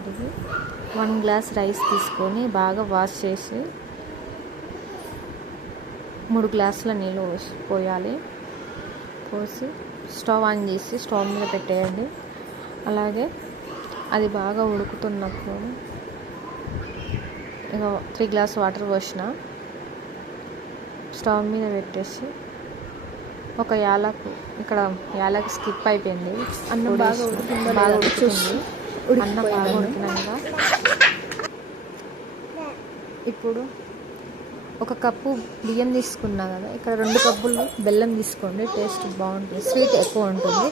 కడిగి 1 glass rice తీసుకొని బాగా వాష్ చేసి 3 గ్లాసుల నీళ్ళు పోయాలి. పోసి స్టవ్ ఆన్ చేసి స్టవ్ మీద పెట్టేయండి. అలాగే అది బాగా ఉడుకుతున్నప్పుడు ఇక 3 గ్లాస్ వాటర్ పోసిన స్టవ్ మీద పెట్టేసి ఒక యాలకు, ఇక్కడ యాలకు స్కిప్ అయిపోయింది, అన్నం బాగా ఉడుకుతుంది. అన్నం బాగా ఉడికినాక ఇప్పుడు 1 కప్పు బియ్యం తీసుకున్నా కదా, ఇక్కడ 2 కప్పులు బెల్లం తీసుకోండి. టేస్ట్ బాగుంటుంది, స్వీట్ ఎక్కువ ఉంటుంది.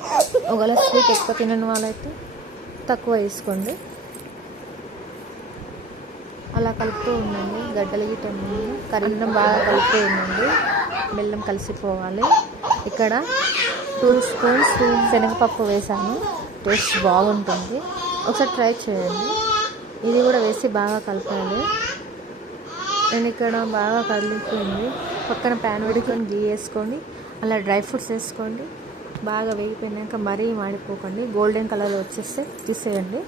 ఒకవేళ స్వీట్ ఎక్కువ తినని వాళ్ళైతే తక్కువ వేసుకోండి. అలా కలుపుతూ ఉండండి. గడ్డలు గిట్టండి, అన్నం బాగా కలుపుతూ ఉండండి. బెల్లం కలిసిపోవాలి. ఇక్కడ 2 స్పూన్స్ శనగపప్పు వేసాను, టేస్ట్ బాగుంటుంది. ఒకసారి ట్రై చేయండి. ఇది కూడా వేసి బాగా కలపాలి. నేను ఇక్కడ బాగా కలిపిపోయింది. పక్కన ప్యాన్ పెట్టుకొని గీ వేసుకోండి. అలా డ్రై ఫ్రూట్స్ వేసుకోండి. బాగా వేగిపోయినాక మరీ మాడిపోకండి. గోల్డెన్ కలర్ వచ్చేస్తే తీసేయండి.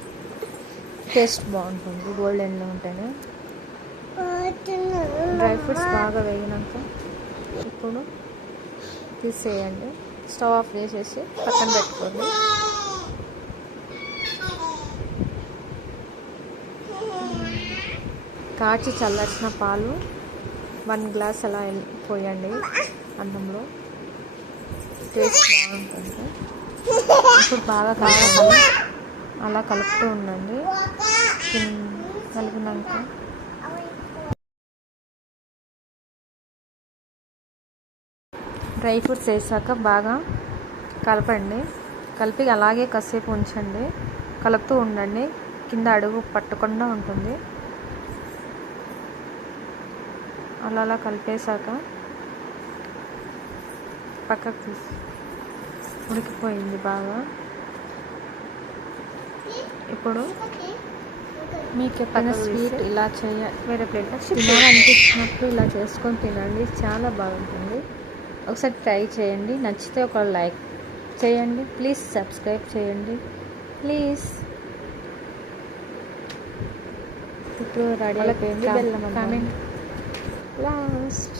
టేస్ట్ బాగుంటుంది గోల్డెన్లో ఉంటేనే. డ్రై ఫ్రూట్స్ బాగా వేగినాక ఇప్పుడు తీసేయండి. స్టవ్ ఆఫ్ చేసేసి పక్కన పెట్టుకోండి. కాచి చల్లార్చిన పాలు 1 గ్లాస్ అలా పోయండి అన్నంలో. టేస్ట్ బాగుంటుంది. ఇప్పుడు బాగా కావాలి అలా కలుపుతూ ఉండండి. కలిపినాక డ్రై ఫ్రూట్స్ వేసాక బాగా కలపండి. కలిపి అలాగే కాసేపు ఉంచండి. కలుపుతూ ఉండండి. కింద అడుగు పట్టకుండా ఉంటుంది. అలా కలిపేశాక పక్కకు తీసి ఉడికిపోయింది బాగా. ఇప్పుడు మీకు ఎప్పుడైనా స్వీట్ ఇలా వేరే ప్లేట్లో తినాలనిపించినప్పుడు ఇలా చేసుకొని తినండి, చాలా బాగుంటుంది. ఒకసారి ట్రై చేయండి. నచ్చితే ఒక లైక్ చేయండి. ప్లీజ్ సబ్స్క్రైబ్ చేయండి ప్లీజ్. ఇప్పుడు రెడీ అయిపోయింది. బెల్లం కామెంట్ లాస్ట్.